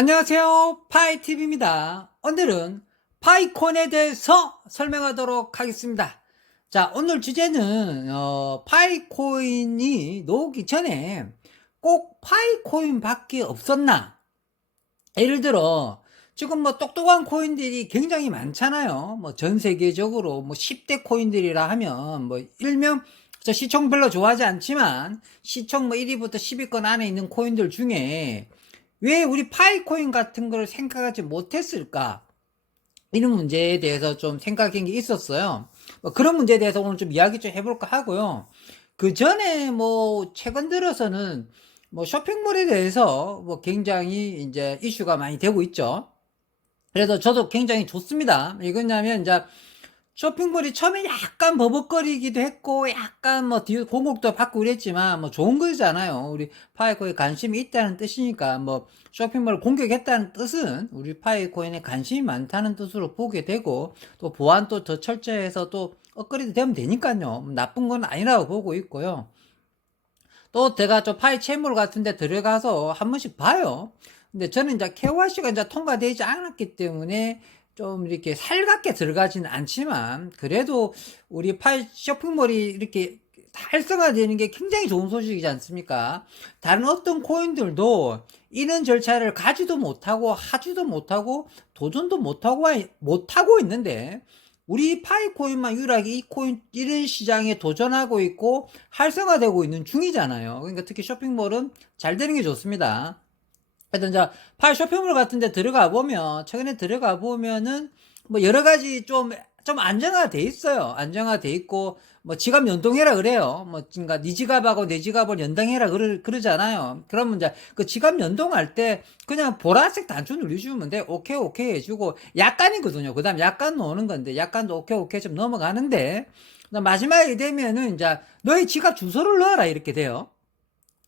안녕하세요, 파이TV입니다. 오늘은 파이콘에 대해서 설명하도록 하겠습니다. 자, 오늘 주제는 파이코인이 나오기 전에 꼭 파이코인 밖에 없었나? 예를 들어 지금 뭐 똑똑한 코인들이 굉장히 많잖아요. 뭐 전 세계적으로 뭐 10대 코인들이라 하면 뭐 일명, 저 시총 별로 좋아하지 않지만 시총 뭐 1위부터 10위권 안에 있는 코인들 중에 왜 우리 파이코인 같은 걸 생각하지 못했을까? 이런 문제에 대해서 좀 생각한 게 있었어요. 뭐 그런 문제에 대해서 오늘 좀 이야기 좀 해볼까 하고요. 그 전에 뭐 최근 들어서는 뭐 쇼핑몰에 대해서 뭐 굉장히 이제 이슈가 많이 되고 있죠. 그래서 저도 굉장히 좋습니다. 이거냐면 이제 쇼핑몰이 처음에 약간 버벅거리기도 했고 약간 뭐 공격도 받고 그랬지만 뭐 좋은 거잖아요. 우리 파이코에 관심이 있다는 뜻이니까 뭐 쇼핑몰을 공격했다는 뜻은 우리 파이코인에 관심이 많다는 뜻으로 보게 되고 또 보안도 더 철저해서 또 업그레이드 되면 되니까요. 나쁜 건 아니라고 보고 있고요. 또 제가 저 파이 채물 같은 데 들어가서 한 번씩 봐요. 근데 저는 이제 KYC가 이제 통과되지 않았기 때문에 좀 이렇게 살갑게 들어가지는 않지만 그래도 우리 파이 쇼핑몰이 이렇게 활성화되는 게 굉장히 좋은 소식이지 않습니까? 다른 어떤 코인들도 이런 절차를 가지도 못하고 하지도 못하고 도전도 못하고 있는데 우리 파이코인만 유일하게 이 코인 이런 시장에 도전하고 있고 활성화되고 있는 중이잖아요. 그러니까 특히 쇼핑몰은 잘 되는 게 좋습니다. 하여튼 이제 파이 쇼핑몰 같은 데 들어가 보면 최근에 들어가 보면은 뭐 여러 가지 좀 안정화돼 있어요. 안정화돼 있고 뭐 지갑 연동해라 그래요. 뭐 그러니까 네 지갑하고 내 지갑을 연동해라 그러잖아요. 그러면 이제 그 지갑 연동할 때 그냥 보라색 단추 눌러주면 돼. 오케이 오케이 해주고 약간이거든요. 그다음 약간 오는 건데 약간도 오케이 오케이 좀 넘어가는데 마지막에 되면은 이제 너의 지갑 주소를 넣어라 이렇게 돼요.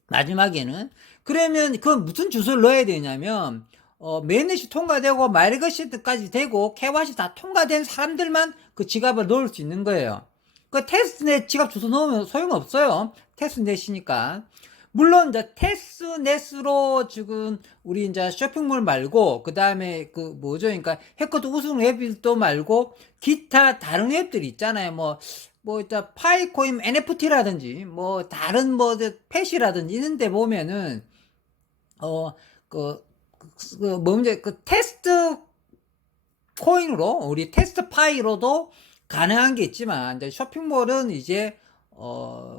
마지막에는. 그러면 그 무슨 주소를 넣어야 되냐면 메인넷이 통과되고 마이그시트까지 되고 KYC 다 통과된 사람들만 그 지갑을 넣을 수 있는 거예요. 그 테스트넷 지갑 주소 넣으면 소용없어요. 테스트넷이니까. 물론 이제 테스트넷으로 지금 우리 이제 쇼핑몰 말고 그 다음에 그 뭐죠? 그러니까 해커도 우승 앱도 말고 기타 다른 앱들이 있잖아요. 뭐 일단 파이코인 NFT라든지 뭐 다른 뭐 펫이라든지 이런 데 보면은 어그 뭐 이제 그 테스트 코인으로 우리 테스트 파이로도 가능한 게 있지만 이제 쇼핑몰은 이제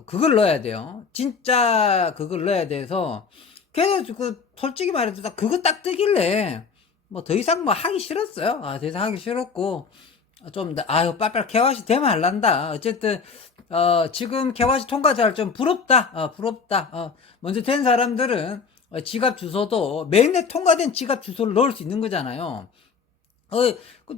그걸 넣어야 돼요. 진짜 그걸 넣어야 돼서 그래서 그 솔직히 말해서 그거 딱 뜨길래 뭐 더 이상 뭐 하기 싫었어요. 더 이상 하기 싫었고 좀 아유 빨빨 KYC 되면 할란다. 어쨌든 지금 KYC 통과자를 좀 부럽다. 부럽다. 먼저 된 사람들은 지갑 주소도 메인넷 통과된 지갑 주소를 넣을 수 있는 거잖아요.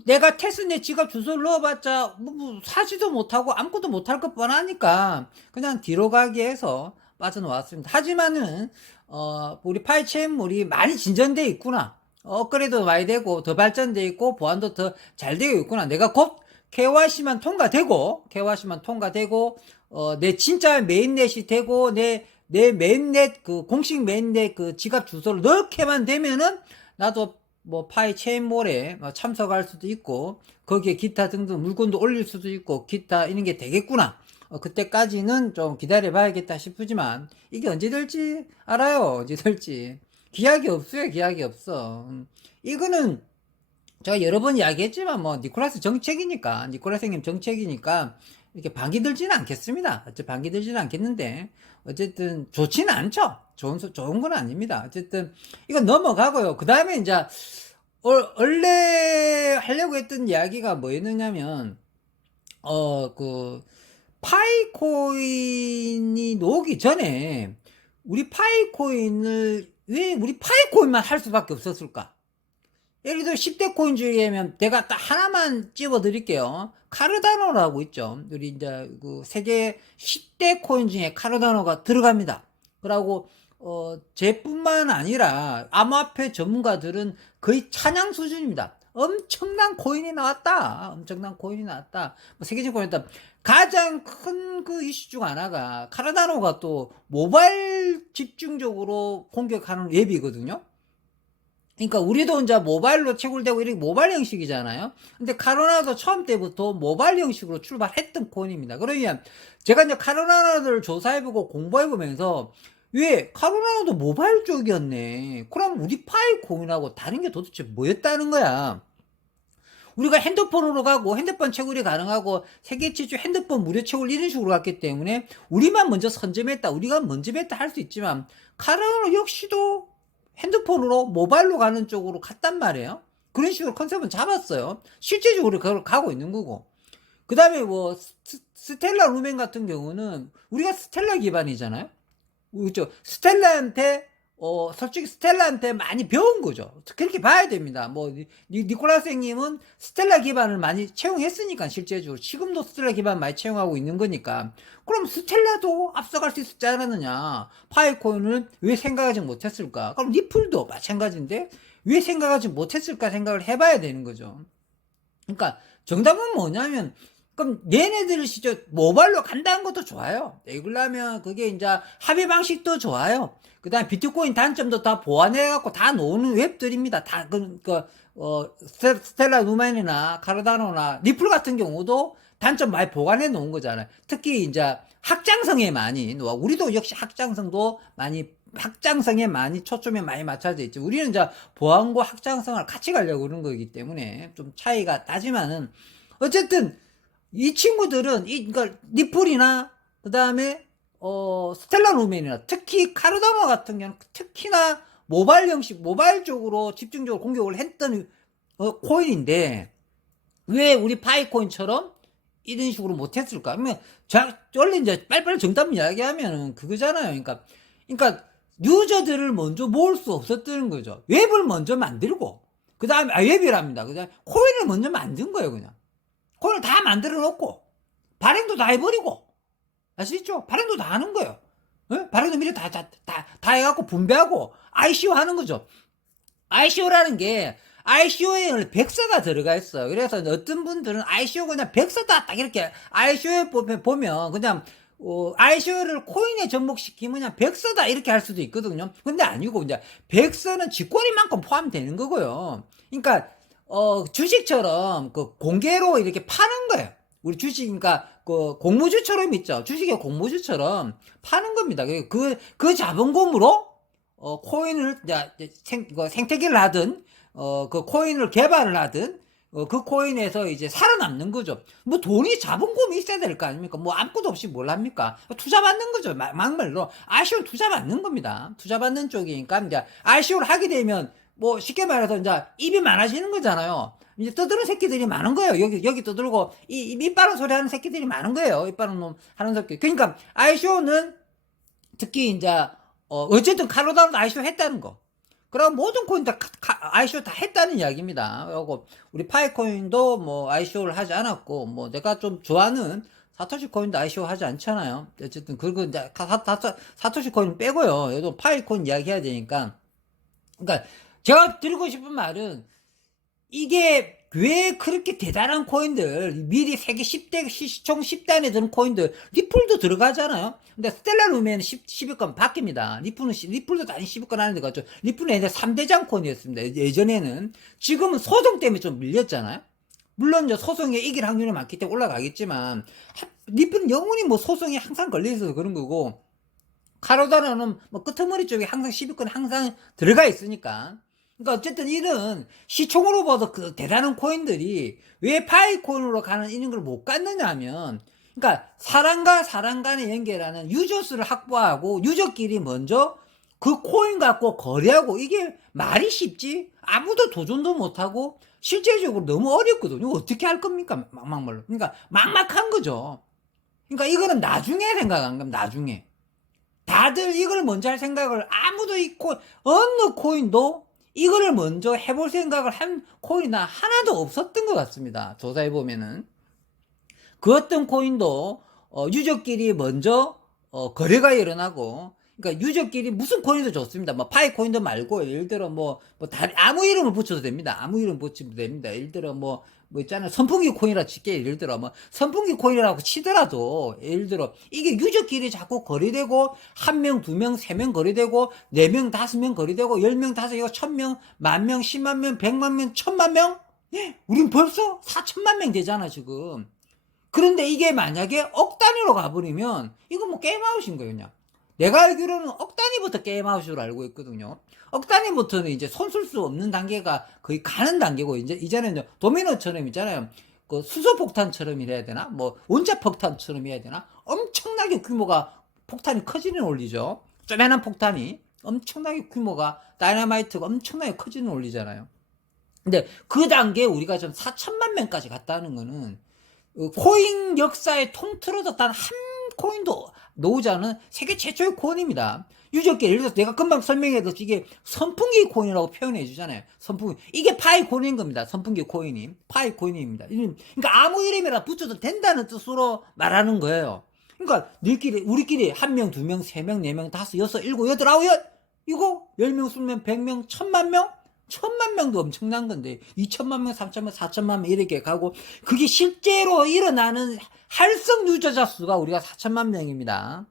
내가 테스트내 지갑 주소를 넣어봤자 뭐 사지도 못하고 아무것도 못할 것 뻔하니까 그냥 뒤로 가기 해서 빠져나왔습니다. 하지만은 우리 파이체인물이 많이 진전돼 있구나. 업그레이드도 많이 되고 더 발전돼 있고 보안도 더 잘 되어 있구나. 내가 곧 KYC만 통과되고 내 진짜 메인넷이 되고 내 메인넷 그 공식 메인넷 그 지갑 주소를 넣게만 되면은 나도 뭐 파이 체인몰에 참석할 수도 있고 거기에 기타 등등 물건도 올릴 수도 있고 기타 이런 게 되겠구나. 그때까지는 좀 기다려 봐야겠다 싶지만 이게 언제 될지 알아요. 언제 될지 기약이 없어요. 기약이 없어. 이거는 제가 여러 번 이야기했지만 뭐 니콜라스 정책이니까 니콜라스님 정책이니까 이렇게 방귀 들지는 않겠습니다. 방귀 들지는 않겠는데 어쨌든 좋지는 않죠. 좋은 건 아닙니다. 어쨌든 이건 넘어가고요. 그 다음에 이제 원래 하려고 했던 이야기가 뭐였느냐면 그 파이코인이 나오기 전에 왜 우리 파이코인만 할 수밖에 없었을까? 예를 들어 10대 코인 중에면 내가 딱 하나만 집어 드릴게요. 카르다노라고 있죠. 우리 이제 그 세계 10대 코인 중에 카르다노가 들어갑니다. 그러고 제뿐만 아니라 암호화폐 전문가들은 거의 찬양 수준입니다. 엄청난 코인이 나왔다. 엄청난 코인이 나왔다. 뭐 세계적 코인이다. 가장 큰 그 이슈 중 하나가 카르다노가 또 모바일 집중적으로 공격하는 웹이거든요. 그러니까 우리도 이제 모바일로 채굴되고 이렇게 모바일 형식이잖아요. 근데 카로나도 처음 때부터 모바일 형식으로 출발했던 코인입니다. 그러면 제가 이제 카로나를 조사해보고 공부해보면서 왜 카로나도 모바일 쪽이었네. 그럼 우리 파이 코인하고 다른 게 도대체 뭐였다는 거야. 우리가 핸드폰으로 가고 핸드폰 채굴이 가능하고 세계 최초 핸드폰 무료 채굴 이런 식으로 갔기 때문에 우리만 먼저 선점했다, 우리가 먼저 했다 할 수 있지만 카로나 역시도 핸드폰으로 모바일로 가는 쪽으로 갔단 말이에요. 그런 식으로 컨셉은 잡았어요. 실제적으로 그걸 가고 있는 거고. 그 다음에 뭐 스텔라 루멘 같은 경우는 우리가 스텔라 기반이잖아요. 그렇죠. 스텔라한테 솔직히 스텔라한테 많이 배운 거죠. 그렇게 봐야 됩니다. 뭐 니콜라스 형님은 스텔라 기반을 많이 채용했으니까 실제적으로 지금도 스텔라 기반 많이 채용하고 있는 거니까 그럼 스텔라도 앞서갈 수 있지 않았느냐. 파이코인을 왜 생각하지 못했을까. 그럼 리플도 마찬가지인데 왜 생각하지 못했을까 생각을 해봐야 되는 거죠. 그러니까 정답은 뭐냐면 그럼 얘네들 시절 모바일로 간다는 것도 좋아요. 그러려면 그게 이제 합의 방식도 좋아요. 그 다음에 비트코인 단점도 다 보완해갖고 다 놓는 웹들입니다. 다 스텔라 누멘이나 카르다노나 리플 같은 경우도 단점 많이 보완해 놓은 거잖아요. 특히 이제 확장성에 많이 우리도 역시 확장성에 많이 초점에 많이 맞춰져 있죠. 우리는 이제 보안과 확장성을 같이 가려고 그러는 거기 때문에 좀 차이가 나지만은 어쨌든 이 친구들은 그러니까 리플이나 그 다음에 스텔라 루멘이나 특히 카르다노 같은 경우는 특히나 모바일 형식 모바일 쪽으로 집중적으로 공격을 했던 코인인데 왜 우리 파이코인처럼 이런 식으로 못했을까? 그러면 원래 이제 빨리빨리 정답 이야기하면은 그거잖아요. 그러니까 유저들을 먼저 모을 수 없었던 거죠. 웹을 먼저 만들고 그 다음에 웹이랍니다. 그 다음에 코인을 먼저 만든 거예요, 그냥. 코인을 다 만들어 놓고 발행도 다 해버리고 아시죠? 발행도 다 하는 거예요. 네? 발행도 미리 다 해갖고 분배하고 ICO 하는 거죠. ICO라는 게 ICO에 백서가 들어가 있어요. 그래서 어떤 분들은 ICO 그냥 백서다 딱 이렇게 ICO에 보면 그냥 ICO를 코인에 접목시키면 그냥 백서다 이렇게 할 수도 있거든요. 근데 아니고 이제 백서는 직권인만큼 포함되는 거고요. 그러니까 주식처럼 그 공개로 이렇게 파는 거예요. 우리 주식, 그러니까 그 공모주처럼 있죠. 주식의 공모주처럼 파는 겁니다. 그 자본금으로 코인을 생태계를 하든 그 코인을 개발을 하든 그 코인에서 이제 살아남는 거죠. 뭐 돈이 자본금이 있어야 될 거 아닙니까? 뭐 아무것도 없이 뭘 합니까? 투자 받는 거죠. 막말로 ICO 투자 받는 겁니다. 투자 받는 쪽이니까 이제 ICO를 하게 되면 뭐 쉽게 말해서 이제 입이 많아지는 거잖아요. 이제 떠드는 새끼들이 많은 거예요. 여기 떠들고 입 빠른 소리 하는 새끼들이 많은 거예요. 입 빠른 놈 하는 새끼. 그러니까 ICO는 특히 이제 어쨌든 카로다도 ICO 했다는 거. 그럼 모든 코인 다 ICO 다 했다는 이야기입니다. 그리고 우리 파이코인도 뭐 ICO를 하지 않았고 뭐 내가 좀 좋아하는 사토시 코인도 ICO 하지 않잖아요. 어쨌든 그리고 이제 사토시 코인 빼고요. 얘도 파이코인 이야기 해야 되니까. 그러니까 제가 드리고 싶은 말은 이게 왜 그렇게 대단한 코인들 미리 세계 10대 시총 10단에 드는 코인들 리플도 들어가잖아요. 근데 스텔라 루멘 10위권 바뀝니다. 리플도 다시 10위권 하는 데가 죠. 리플은 이제 3대장 코인이었습니다. 예전에는. 지금은 소송 때문에 좀 밀렸잖아요. 물론 이제 소송에 이길 확률이 많기 때문에 올라가겠지만 리플은 영원히 뭐 소송이 항상 걸려 있어서 그런 거고 카로다노는 뭐 끄트머리 쪽에 항상 10위권 항상 들어가 있으니까. 그러니까 어쨌든 이런 시총으로 봐도 그 대단한 코인들이 왜 파이코인으로 가는 이런 걸 못 갔느냐 하면 그러니까 사람과 사람 간의 연결하는 유저 수를 확보하고 유저끼리 먼저 그 코인 갖고 거래하고 이게 말이 쉽지? 아무도 도전도 못하고 실제적으로 너무 어렵거든요. 어떻게 할 겁니까? 막막말로. 그러니까 막막한 거죠. 그러니까 이거는 나중에 생각한 겁니다. 나중에. 다들 이걸 먼저 할 생각을 아무도 어느 코인도 이거를 먼저 해볼 생각을 한 코인이나 하나도 없었던 것 같습니다. 조사해보면은. 그 어떤 코인도, 유저끼리 먼저, 거래가 일어나고, 그러니까 유저끼리 무슨 코인도 좋습니다. 뭐, 파이 코인도 말고, 예를 들어 아무 이름을 붙여도 됩니다. 아무 이름 붙이면 됩니다. 예를 들어 뭐 있잖아요. 선풍기 코인이라 칠게 예를 들어 뭐 선풍기 코인이라고 치더라도 예를 들어 이게 유저끼리 자꾸 거래되고 1명, 2명, 3명 거래되고 4명, 5명 거래되고 10명, 5명, 1000명, 10,000명, 100,000명, 100,000명, 1,000,000명? 우린 벌써 4천만 명 되잖아 지금. 그런데 이게 만약에 억 단위로 가버리면 이거 뭐 게임아웃인 거예요 그냥. 내가 알기로는 억 단위부터 게임아웃으로 알고 있거든요. 억 단위부터는 이제 손 쓸 수 없는 단계가 거의 가는 단계고 이제는 도미노처럼 있잖아요. 그 수소 폭탄처럼 이래야 되나? 뭐 원자 폭탄처럼 해야 되나? 엄청나게 규모가 폭탄이 커지는 원리죠. 쪼매난 폭탄이 엄청나게 규모가 다이너마이트가 엄청나게 커지는 원리잖아요. 근데 그 단계에 우리가 좀 4천만 명까지 갔다는 거는 코인 역사의 통틀어서 단 한 코인도 놓지 않은 세계 최초의 코인입니다. 유저께 예를 들어서 내가 금방 설명해줬지 이게 선풍기 코인이라고 표현해 주잖아요. 선풍기. 이게 파이 코인인 겁니다. 선풍기 코인이. 파이 코인입니다. 그러니까 아무 이름이나 붙여도 된다는 뜻으로 말하는 거예요. 그러니까 우리끼리 1명, 2명, 3명, 4명, 5, 6, 7, 8, 9, 이거 10명, 20명, 100명, 1000,000명? 1000,000명도 엄청난 건데 2천만 명, 3천만 명, 4천만 명 이렇게 가고 그게 실제로 일어나는 활성 유저자 수가 우리가 4천만 명입니다.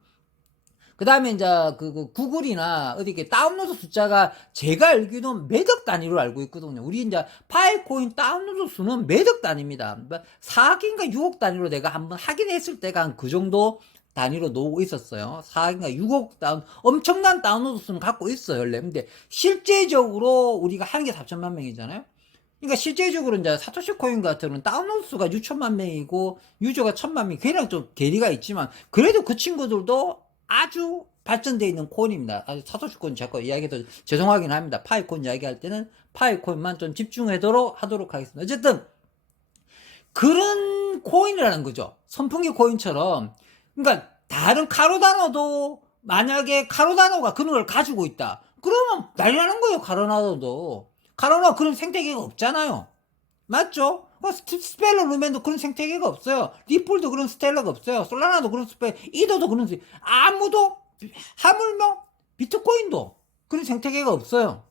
그 다음에 이제 그 구글이나 어디 이렇게 다운로드 숫자가 제가 알기로는 몇억 단위로 알고 있거든요. 우리 이제 파이코인 다운로드 수는 몇억 단위입니다. 4억인가 6억 단위로 내가 한번 확인했을 때가 한 그 정도 단위로 놓고 있었어요. 4억인가 6억 엄청난 다운로드 수는 갖고 있어요, 원래. 근데 실제적으로 우리가 하는 게 4천만 명이잖아요. 그러니까 실제적으로 이제 사토시 코인 같은 경우는 다운로드 수가 6천만 명이고 유저가 1,000만 명, 걔랑 좀 괴리가 있지만 그래도 그 친구들도 아주 발전되어 있는 코인입니다. 아주 사토시 코인 자꾸 이야기해도 죄송하긴 합니다. 파이코인 이야기할 때는 파이코인만 좀 집중하도록 하겠습니다. 어쨌든 그런 코인이라는 거죠. 선풍기 코인처럼. 그러니까 다른 카로다노도 만약에 카로다노가 그런 걸 가지고 있다. 그러면 난리 나는 거예요. 카로다노도. 카로다노 그런 생태계가 없잖아요. 맞죠? 스펠러 루멘도 그런 생태계가 없어요. 리플도 그런 스텔러가 없어요. 솔라나도 그런 이더도 그런 아무도 하물며 비트코인도 그런 생태계가 없어요.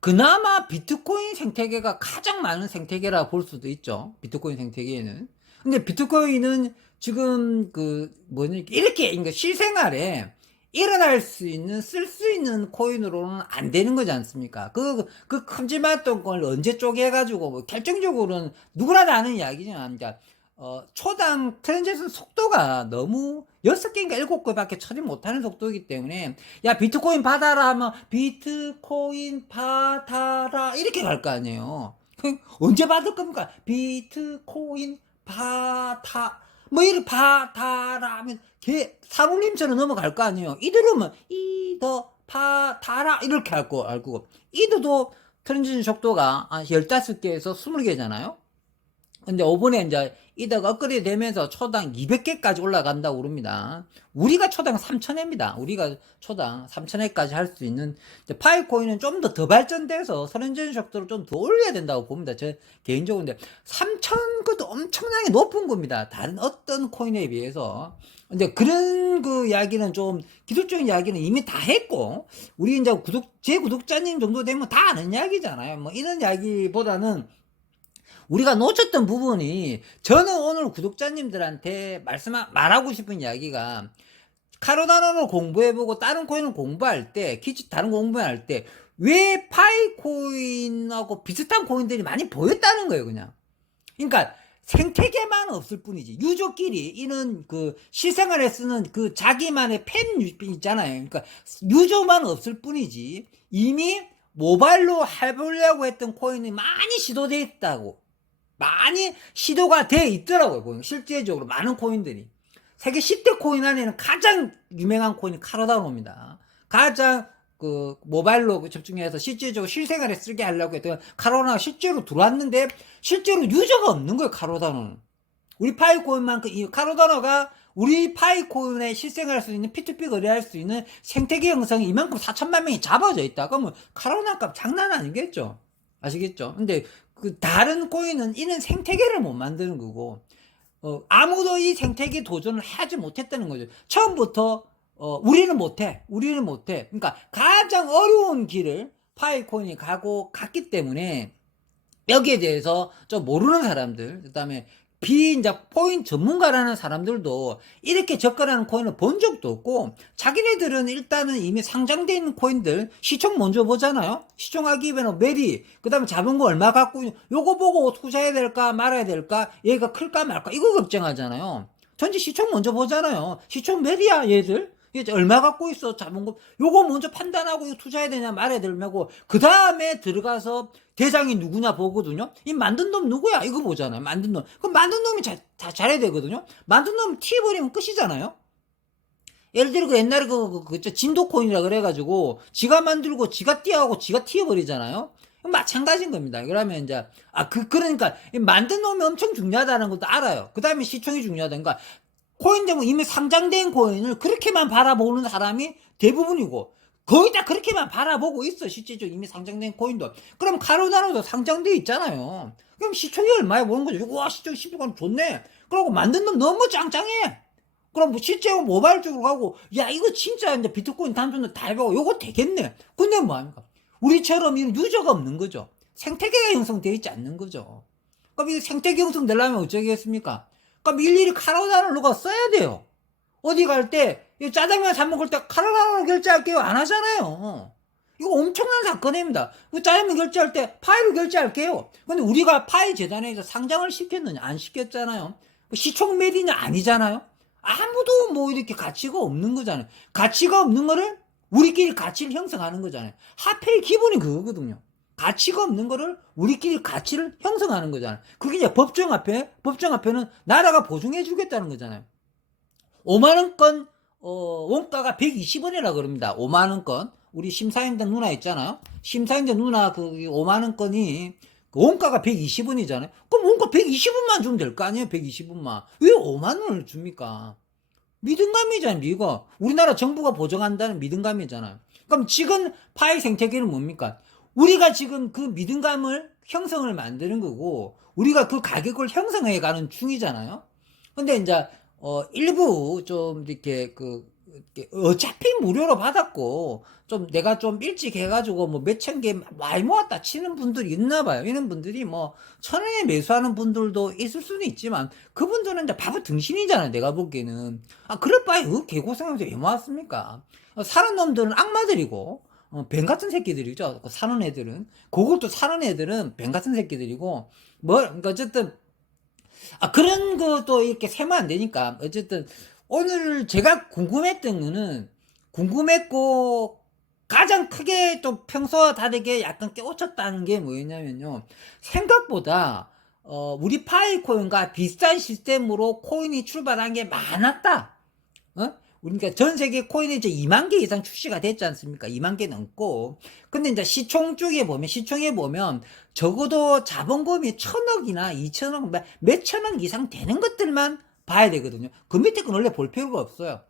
그나마 비트코인 생태계가 가장 많은 생태계라 볼 수도 있죠. 비트코인 생태계에는. 근데 비트코인은 지금 이렇게 그러니까 실생활에 일어날 수 있는 쓸 수 있는 코인으로는 안 되는 거지 않습니까? 그 큼지막했던 걸 언제 쪼개가지고 뭐 결정적으로는 누구나 다 아는 이야기지만 그러니까 초당 트랜잭션 속도가 너무 6개인가 7개밖에 처리 못하는 속도이기 때문에 야 비트코인 받아라 하면 비트코인 받아라 이렇게 갈 거 아니에요. 언제 받을 겁니까? 비트코인 받아 뭐 이렇게 받아라 하면 걔 사울림처럼 넘어갈 거 아니에요. 이들은 이더 받아라 이렇게 할 거 알고 이더도 트랜잭션 속도가 한 15개에서 20개잖아요. 근데 5분에 이제 이더가 업그레이드 되면서 초당 200개까지 올라간다고 그럽니다. 우리가 초당 3,000회입니다. 우리가 초당 3,000회까지 할 수 있는 파이코인은 좀 더 발전돼서 트랜잭션 속도를 좀 더 올려야 된다고 봅니다. 제 개인적으로. 근데 3,000 것도 엄청나게 높은 겁니다. 다른 어떤 코인에 비해서. 근데 그런 그 이야기는 좀 기술적인 이야기는 이미 다 했고 우리 이제 제 구독자님 정도 되면 다 아는 이야기잖아요. 뭐 이런 이야기보다는 우리가 놓쳤던 부분이 저는 오늘 구독자님들한테 말하고 싶은 이야기가 카로다노를 공부해보고 다른 코인을 공부할 때 다른 공부할 때 왜 파이코인하고 비슷한 코인들이 많이 보였다는 거예요 그냥. 그러니까 생태계만 없을 뿐이지 유저끼리 이는 그 실생활에 쓰는 그 자기만의 팬 있잖아요. 그러니까 유저만 없을 뿐이지 이미 모바일로 해보려고 했던 코인이 많이 시도돼 있다고 많이 시도가 돼 있더라고요. 실제적으로 많은 코인들이 세계 10대 코인 안에는 가장 유명한 코인이 카로다노입니다. 가장 그 모바일로 접종해서 실제적으로 실생활에 쓰게 하려고 했던 카로다노가 실제로 들어왔는데 실제로 유저가 없는 거예요. 카로다노는 우리 파이코인만큼 이 카로다노가 우리 파이코인에 실생활할 수 있는 P2P 거래할 수 있는 생태계 형성이 이만큼 4천만 명이 잡아져 있다. 그러면 카로다노 값 장난 아니겠죠. 아시겠죠? 근데 그 다른 코인은 이런 생태계를 못 만드는 거고 아무도 이 생태계 도전을 하지 못했다는 거죠. 처음부터 우리는 못해. 그러니까 가장 어려운 길을 파이코인이 갔기 때문에 여기에 대해서 좀 모르는 사람들, 그다음에 이제 코인 전문가라는 사람들도 이렇게 접근하는 코인을 본 적도 없고, 자기네들은 일단은 이미 상장돼 있는 코인들 시총 먼저 보잖아요. 시총하기 위해는 메리, 그다음에 자본금 얼마 갖고 요거 보고 투자해야 될까 말아야 될까, 얘가 클까 말까 이거 걱정하잖아요. 전체 시총 먼저 보잖아요. 시총 메리야 얘들. 이게 얼마 갖고 있어 자본금, 요거 먼저 판단하고 이거 투자해야 되냐 말아야 되냐고, 그 다음에 들어가서 대장이 누구냐 보거든요. 이 만든 놈 누구야 이거 보잖아요. 만든 놈, 그럼 만든 놈이 다 잘해야 되거든요. 만든 놈 튀어버리면 끝이잖아요. 예를 들어 그 옛날에 진도코인이라 그래가지고 지가 만들고 지가 띄어하고 지가 튀어버리잖아요. 마찬가지인 겁니다. 그러면 이제 그러니까 만든 놈이 엄청 중요하다는 것도 알아요. 그 다음에 시총이 중요하다니까. 코인데 뭐 이미 상장된 코인을 그렇게만 바라보는 사람이 대부분이고, 거의 다 그렇게만 바라보고 있어. 실제적으로 이미 상장된 코인도. 그럼 카르다노도 상장돼 있잖아요. 그럼 시총이 얼마야 보는 거죠. 와, 시총 10원 좋네. 그러고 만든 놈 너무 짱짱해. 그럼 뭐 실제로 모바일 쪽으로 가고, 야 이거 진짜 이제 비트코인 단순도 다 해보고 요거 되겠네. 근데 뭐합니까? 우리처럼 이런 유저가 없는 거죠. 생태계가 형성되어 있지 않는 거죠. 그럼 이 생태계 형성되려면 어쩌겠습니까? 그럼 일일이 카르다노를 누가 써야 돼요. 어디 갈 때 짜장면 사 먹을 때 카르다노로 결제할게요 안 하잖아요. 이거 엄청난 사건입니다. 짜장면 결제할 때 파이로 결제할게요. 근데 우리가 파이 재단에서 상장을 시켰느냐 안 시켰잖아요. 시총 매리냐 아니잖아요. 아무도 뭐 이렇게 가치가 없는 거잖아요. 가치가 없는 거를 우리끼리 가치를 형성하는 거잖아요. 화폐의 기본이 그거거든요. 가치가 없는 거를 우리끼리 가치를 형성하는 거잖아요. 그게 이제 법정화폐. 법정화폐는 나라가 보증해 주겠다는 거잖아요. 5만원권 원가가 120원이라 그럽니다. 5만원권. 우리 심사위원장 누나 있잖아요. 심사위원장 누나 그 5만원권이 원가가 120원이잖아요. 그럼 원가 120원만 주면 될 거 아니에요. 120원만. 왜 5만원을 줍니까? 믿음감이잖아요. 미국. 우리나라 정부가 보증한다는 믿음감이잖아요. 그럼 지금 파이 생태계는 뭡니까? 우리가 지금 그 믿음감을 형성을 만드는 거고, 우리가 그 가격을 형성해 가는 중이잖아요. 근데 이제 일부 좀 이렇게 어차피 무료로 받았고 좀 내가 좀 일찍 해가지고 뭐 몇천 개 많이 모았다 치는 분들이 있나 봐요. 이런 분들이 뭐 1,000원에 매수하는 분들도 있을 수는 있지만, 그분들은 이제 바보 등신이잖아요. 내가 보기에는. 그럴 바에 개고생하면서 왜 모았습니까? 사는 놈들은 악마들이고, 뱀 같은 새끼들이죠. 사는 애들은. 그것도 사는 애들은 뱀 같은 새끼들이고, 그러니까 어쨌든, 그런 것도 이렇게 세면 안 되니까. 어쨌든, 오늘 제가 궁금했던 거는, 궁금했고, 가장 크게 좀 평소와 다르게 약간 깨우쳤다는 게 뭐였냐면요. 생각보다, 우리 파이코인과 비슷한 시스템으로 코인이 출발한 게 많았다. 그러니까 전 세계 코인이 이제 2만 개 이상 출시가 됐지 않습니까? 2만 개 넘고. 근데 이제 시총에 보면 적어도 자본금이 1,000억이나 2,000억, 몇천억 이상 되는 것들만 봐야 되거든요. 그 밑에 건 원래 볼 필요가 없어요.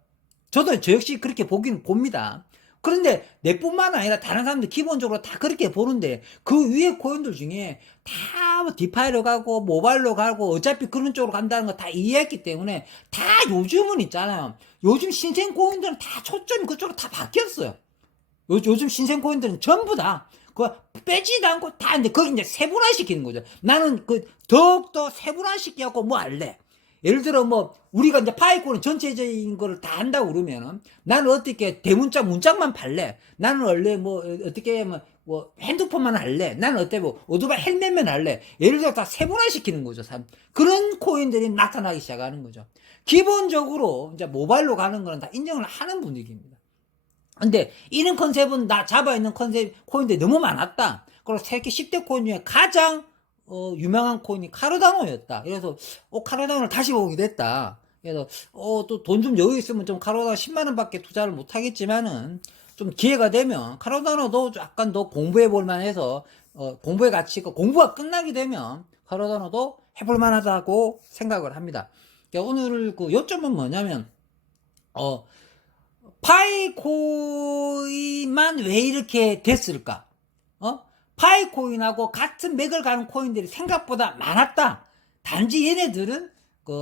저도 저 역시 그렇게 보긴 봅니다. 그런데 내뿐만 아니라 다른 사람들 기본적으로 다 그렇게 보는데, 그 위에 코인들 중에 다 뭐 디파이로 가고 모바일로 가고 어차피 그런 쪽으로 간다는 거 다 이해했기 때문에, 다 요즘은 있잖아요. 요즘 신생 코인들은 다 초점이 그쪽으로 다 바뀌었어요. 요즘 신생 코인들은 전부 다 빼지도 않고 다, 근데 거기 이제 세분화 시키는 거죠. 나는 더욱더 세분화 시켜갖고 뭐 할래. 예를 들어 뭐 우리가 이제 파이코는 전체적인 거를 다 한다고 그러면은, 나는 어떻게 문짝만 팔래. 나는 원래 뭐 어떻게 뭐 핸드폰만 할래. 나는 어때 뭐 오토바이 헬멧만 할래. 예를 들어 다 세분화 시키는 거죠. 그런 코인들이 나타나기 시작하는 거죠. 기본적으로 이제 모바일로 가는 거는 다 인정을 하는 분위기입니다. 근데 이런 컨셉은 나 잡아있는 컨셉 코인들이 너무 많았다. 그리고 세계 10대 코인 중에 가장 유명한 코인이 카르다노였다. 그래서 카르다노를 다시 보게 됐다. 그래서 또 돈 좀 여유 있으면 좀 카르다노 10만원 밖에 투자를 못 하겠지만은, 좀 기회가 되면 카르다노도 약간 더 공부해 볼 만해서, 공부의 가치가, 공부가 끝나게 되면 카르다노도 해볼 만하다고 생각을 합니다. 오늘 그 요점은 뭐냐면, 파이코인만 왜 이렇게 됐을까? 파이코인하고 같은 맥을 가는 코인들이 생각보다 많았다. 단지 얘네들은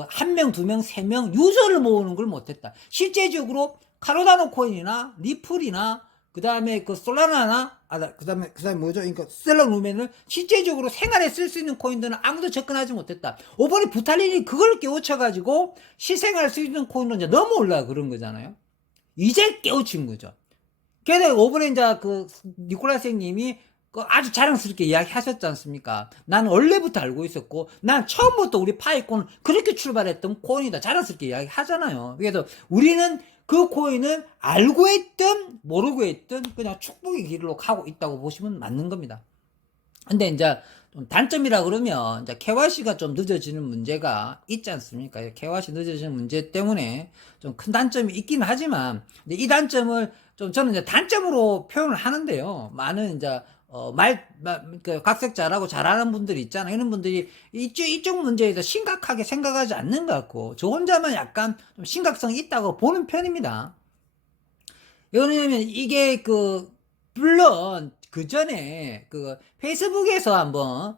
한 명, 두 명, 세 명 유저를 모으는 걸 못했다. 실제적으로 카르다노 코인이나 리플이나 그 다음에 그 솔라나나, 그 다음에 뭐죠? 그러니까 셀러 루멘을 실제적으로 생활에 쓸 수 있는 코인들은 아무도 접근하지 못했다. 오번에 부탈린이 그걸 깨우쳐가지고 실생활 쓸 수 있는 코인으로 이제 넘어올라 그런 거잖아요. 이제 깨우친 거죠. 그래서 오번에 이제 그 니콜라스님이 그 아주 자랑스럽게 이야기하셨지 않습니까? 나는 원래부터 알고 있었고, 난 처음부터 우리 파이콘은 그렇게 출발했던 코인이다. 자랑스럽게 이야기하잖아요. 그래서 우리는 그 코인은 알고 있든 모르고 있든 그냥 축복의 길로 가고 있다고 보시면 맞는 겁니다. 근데 이제 좀 단점이라 그러면 이제 KYC가 좀 늦어지는 문제가 있지 않습니까? KYC 늦어지는 문제 때문에 좀 큰 단점이 있긴 하지만, 근데 이 단점을 좀 저는 이제 단점으로 표현을 하는데요. 많은 이제 그 각색 잘하고 잘하는 분들이 있잖아요. 이런 분들이 이쪽 문제에 서 심각하게 생각하지 않는 것 같고, 저 혼자만 약간 좀 심각성이 있다고 보는 편입니다. 왜냐면 이게 물론 그 전에 페이스북에서 한번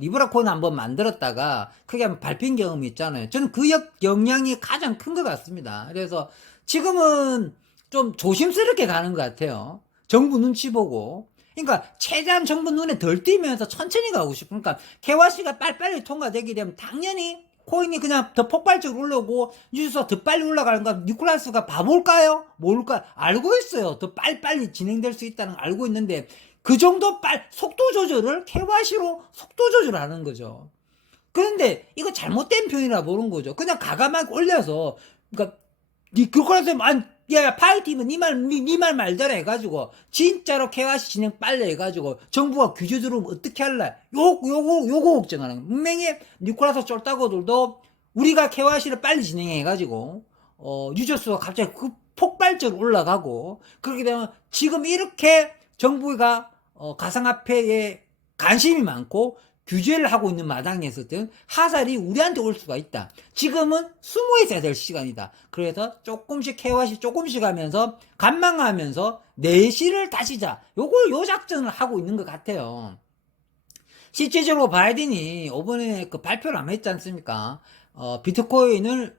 리브라 코인 한번 만들었다가 크게 한번 밟힌 경험이 있잖아요. 저는 그 영향이 가장 큰 것 같습니다. 그래서 지금은 좀 조심스럽게 가는 것 같아요. 정부 눈치 보고. 그러니까 최대한 정부 눈에 덜 띄면서 천천히 가고 싶으니까, 그러니까 KYC가 빨리빨리 통과되게 되면 당연히 코인이 그냥 더 폭발적으로 올라오고 뉴스가 더 빨리 올라가는 거, 니콜라스가 바볼까요? 뭘까? 알고 있어요. 더 빨리빨리 진행될 수 있다는 걸 알고 있는데, 그 정도 속도 조절을 KYC로 속도 조절하는 거죠. 그런데 이거 잘못된 표현이라 보는 거죠. 그냥 가감하게 올려서, 그러니까 니콜라스 야, 파이팀은 니 말 말대로 해가지고, 진짜로 KYC 진행 빨리 해가지고, 정부가 규제 들어오면 어떻게 할래? 요거 걱정하는 거야. 분명히 니콜라스 쫄따고들도 우리가 KYC를 빨리 진행해가지고, 유저수가 갑자기 폭발적으로 올라가고, 그렇게 되면 지금 이렇게 정부가, 가상화폐에 관심이 많고, 규제를 하고 있는 마당에서든 하살이 우리한테 올 수가 있다. 지금은 숨어 있어야 될 시간이다. 그래서 조금씩 KYC 조금씩 하면서 간망하면서 내실을 다지자. 요 작전을 하고 있는 것 같아요. 실제적으로 바이든이 이번에 발표를 한번 했지 않습니까? 비트코인을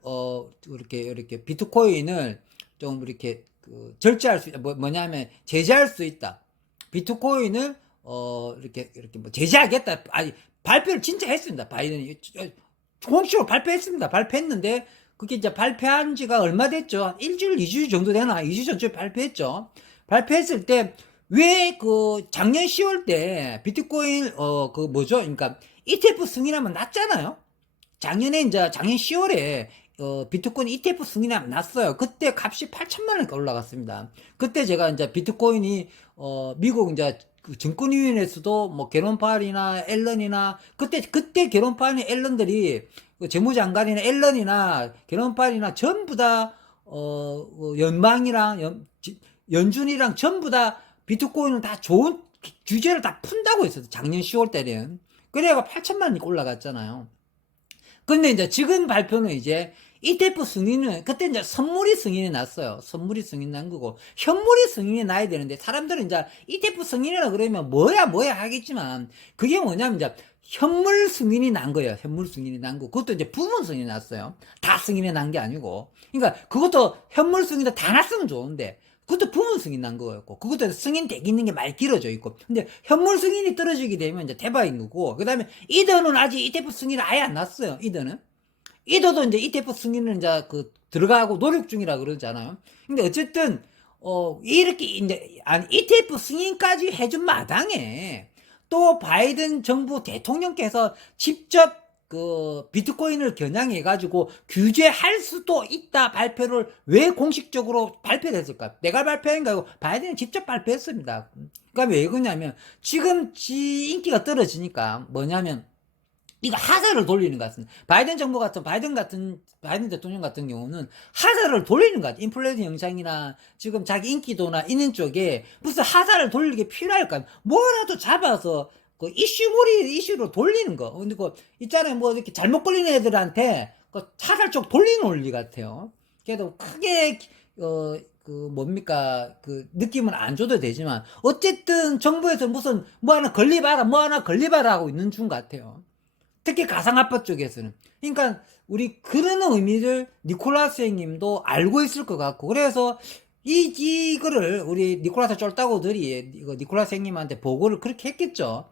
이렇게 비트코인을 좀 이렇게 절제할 수 있다. 뭐냐면 제재할 수 있다. 비트코인을 이렇게 뭐 제재하겠다. 아니, 발표를 진짜 했습니다. 바이든이 공식으로 발표했습니다. 발표했는데 그게 이제 발표한 지가 얼마 됐죠? 일주일, 2주 정도 되나? 2주 전쯤에 발표했죠. 발표했을 때 왜 작년 10월 때 비트코인 뭐죠? 그러니까 ETF 승인하면 났잖아요. 작년 10월에 비트코인 ETF 승인하면 났어요. 그때 값이 8천만 원까지 올라갔습니다. 그때 제가 이제 비트코인이 미국 이제 증권위원회에서도 뭐 게론팔이나 앨런이나 그때 게론팔이 앨런들이 재무장관이나 앨런이나 게론팔이나 전부 다 연방이랑 연준이랑 전부 다 비트코인은 다 좋은 규제를 다 푼다고 했어요. 작년 10월 때는. 그래가 8천만 원이 올라갔잖아요. 근데 이제 지금 발표는 이제 ETF 승인은 그때 이제 선물이 승인이 났어요. 선물이 승인 난 거고 현물이 승인이 나야 되는데 사람들은 이제 ETF 승인이라 그러면 뭐야 하겠지만 그게 뭐냐면 이제 현물 승인이 난 거예요. 현물 승인이 난 거. 그것도 이제 부분 승인이 났어요. 다 승인이 난 게 아니고. 그러니까 그것도 현물 승인도 다 났으면 좋은데 그것도 부분 승인 난 거였고, 그것도 승인 되기 있는 게 많이 길어져 있고, 근데 현물 승인이 떨어지게 되면 이제 대박인 거고, 그 다음에 이더는 아직 ETF 승인을 아예 안 났어요. 이더도 이제 ETF 승인을 이제 들어가고 노력 중이라 그러잖아요. 근데 어쨌든, 이렇게 이제, ETF 승인까지 해준 마당에 또 바이든 정부 대통령께서 직접 비트코인을 겨냥해가지고 규제할 수도 있다 발표를 왜 공식적으로 발표를 했을까? 내가 발표한 거 아니고 바이든이 직접 발표했습니다. 그러니까 왜 그러냐면 지금 지 인기가 떨어지니까 뭐냐면 이거 하사를 돌리는 것 같습니다. 바이든 대통령 같은 경우는 하사를 돌리는 것 같아요. 인플레이션 영상이나 지금 자기 인기도나 있는 쪽에 무슨 하사를 돌리게 필요할까? 뭐라도 잡아서 이슈로 돌리는 거. 근데 있잖아요. 뭐 이렇게 잘못 걸리는 애들한테 하살 쪽 돌리는 원리 같아요. 그래도 크게, 느낌은 안 줘도 되지만, 어쨌든 정부에서 무슨 뭐 하나 걸리봐라 하고 있는 중 같아요. 특히 가상화폐 쪽에서는. 그러니까 우리 그런 의미를 니콜라스 형님도 알고 있을 것 같고, 그래서 이거를 우리 니콜라스 쫄따구들이 이거 니콜라스 형님한테 보고를 그렇게 했겠죠.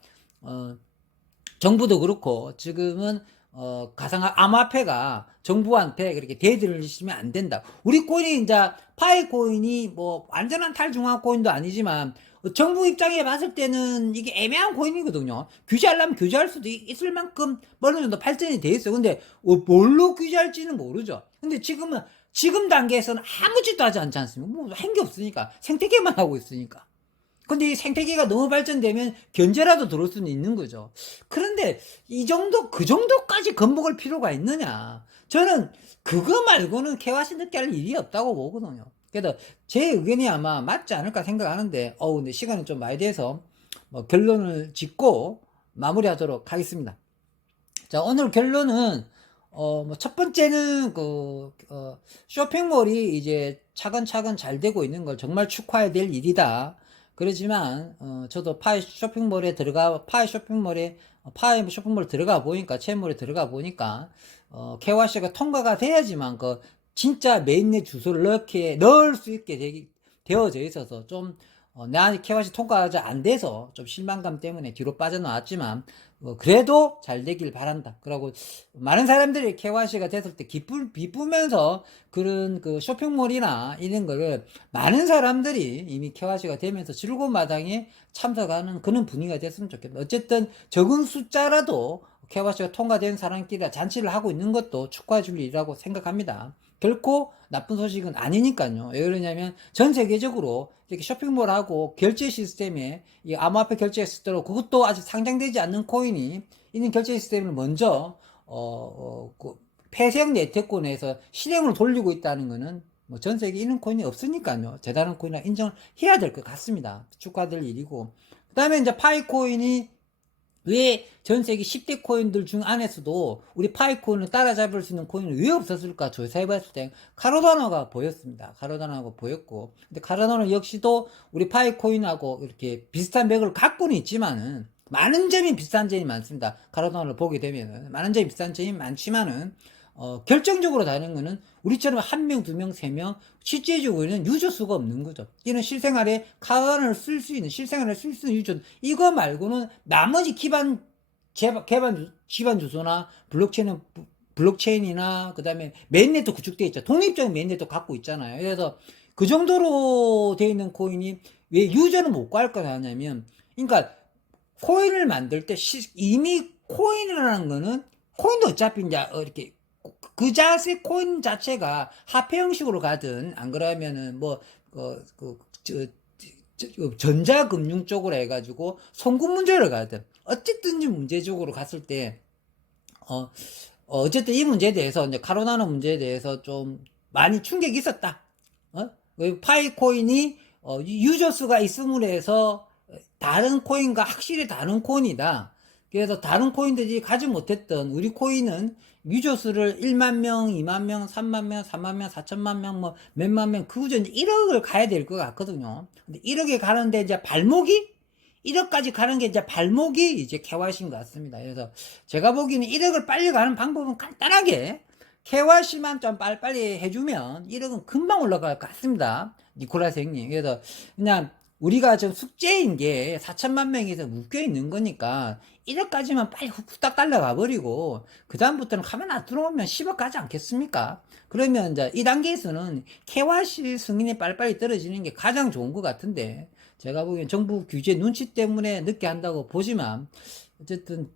정부도 그렇고 지금은 암호화폐가 정부한테 그렇게 대들으시면 안 된다. 우리 코인이 이제 파이 코인이 뭐 완전한 탈중앙 코인도 아니지만 정부 입장에 봤을 때는 이게 애매한 코인이거든요. 규제하려면 규제할 수도 있을 만큼 어느 정도 발전이 돼 있어요. 근데 뭘로 규제할지는 모르죠. 근데 지금 단계에서는 아무 짓도 하지 않지 않습니까? 뭐 한 게 없으니까 생태계만 하고 있으니까. 근데 이 생태계가 너무 발전되면 견제라도 들어올 수는 있는 거죠. 그런데 그 정도까지 겁먹을 필요가 있느냐. 저는 그거 말고는 케와시 늦게 할 일이 없다고 보거든요. 그래서 제 의견이 아마 맞지 않을까 생각하는데, 근데 시간이 좀 많이 돼서 결론을 짓고 마무리하도록 하겠습니다. 자, 오늘 결론은, 첫 번째는 쇼핑몰이 이제 차근차근 잘 되고 있는 걸 정말 축하해야 될 일이다. 그렇지만 저도 파이 쇼핑몰에 들어가 보니까 체험몰에 들어가 보니까 KYC가 통과가 돼야지만 진짜 메인넷 주소를 넣을 수 있게 되어져 있어서 좀 나 KYC 통과가 안 돼서 좀 실망감 때문에 뒤로 빠져나왔지만 그래도 잘 되길 바란다. 그리고 많은 사람들이 KYC가 됐을 때 기쁘면서 그런 쇼핑몰이나 이런 거를 많은 사람들이 이미 KYC가 되면서 즐거운 마당에 참석하는 그런 분위기가 됐으면 좋겠다. 어쨌든 적은 숫자라도 KYC가 통과된 사람끼리 잔치를 하고 있는 것도 축하해 줄 일이라고 생각합니다. 결코 나쁜 소식은 아니니까요. 왜 그러냐면 전 세계적으로 이렇게 쇼핑몰하고 결제 시스템에 이 암호화폐 결제 시스템으로 그것도 아직 상장되지 않는 코인이 있는 결제 시스템을 먼저 폐쇄형 네트워크에서 실행을 돌리고 있다는 것은 뭐 전 세계에 있는 코인이 없으니까요. 대단한 코인이라 인정을 해야 될 것 같습니다. 축하될 일이고. 그 다음에 이제 파이코인이 왜 전 세계 10대 코인들 중 안에서도 우리 파이코인을 따라잡을 수 있는 코인이 왜 없었을까 조사해봤을 때 카르다노가 보였습니다. 카르다노가 보였고, 근데 카르다노 역시도 우리 파이코인하고 이렇게 비슷한 맥을 갖고는 있지만은 많은 점이 비슷한 점이 많습니다. 카르다노를 보게 되면은 많은 점이 비슷한 점이 많지만은 결정적으로 다른 거는 우리처럼 1명, 2명, 3명 실제적으로는 유저 수가 없는 거죠. 이는 실생활에 카르다노를 쓸 수 있는 유저, 이거 말고는 나머지 기반 주소나 블록체인이나 그 다음에 메인넷도 구축되어 있죠. 독립적인 메인넷도 갖고 있잖아요. 그래서 그 정도로 되어 있는 코인이 왜 유저는 못 구할 거 하냐면, 그러니까 코인을 만들 때 이미 코인이라는 거는 코인도 어차피 이제 이렇게 그 자세 코인 자체가 화폐 형식으로 가든 안 그러면은 전자금융 쪽으로 해가지고 송금 문제를 가든 어쨌든지 문제적으로 갔을 때 어쨌든 이 문제에 대해서 이제 카로나노 문제에 대해서 좀 많이 충격이 있었다. 파이코인이 유저 수가 있음으로 해서 다른 코인과 확실히 다른 코인이다. 그래서 다른 코인들이 가지 못했던 우리 코인은 유저 수를 1만 명, 2만 명, 3만 명, 4만 명, 4천만 명, 뭐 몇만 명, 그 후전 1억을 가야 될 것 같거든요. 근데 1억에 가는데 이제 1억까지 가는 게 이제 발목이 이제 KYC인 것 같습니다. 그래서 제가 보기에는 1억을 빨리 가는 방법은 간단하게 KYC만 좀 빨리빨리 해주면 1억은 금방 올라갈 것 같습니다. 니콜라스 형님. 그래서 그냥 우리가 좀 숙제인 게 4천만 명에서 묶여 있는 거니까 1억까지만 빨리 후딱 달려가 버리고 그 다음부터는 가만 안 들어오면 10억 가지 않겠습니까? 그러면 이제 이 단계에서는 KYC 승인이 빨리빨리 떨어지는 게 가장 좋은 것 같은데, 제가 보기엔 정부 규제 눈치 때문에 늦게 한다고 보지만 어쨌든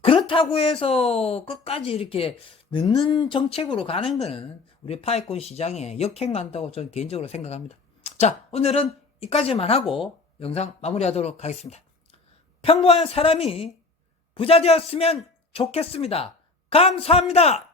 그렇다고 해서 끝까지 이렇게 늦는 정책으로 가는 거는 우리 파이콘 시장에 역행 간다고 저는 개인적으로 생각합니다. 자, 오늘은 이까지만 하고 영상 마무리하도록 하겠습니다. 평범한 사람이 부자 되었으면 좋겠습니다. 감사합니다.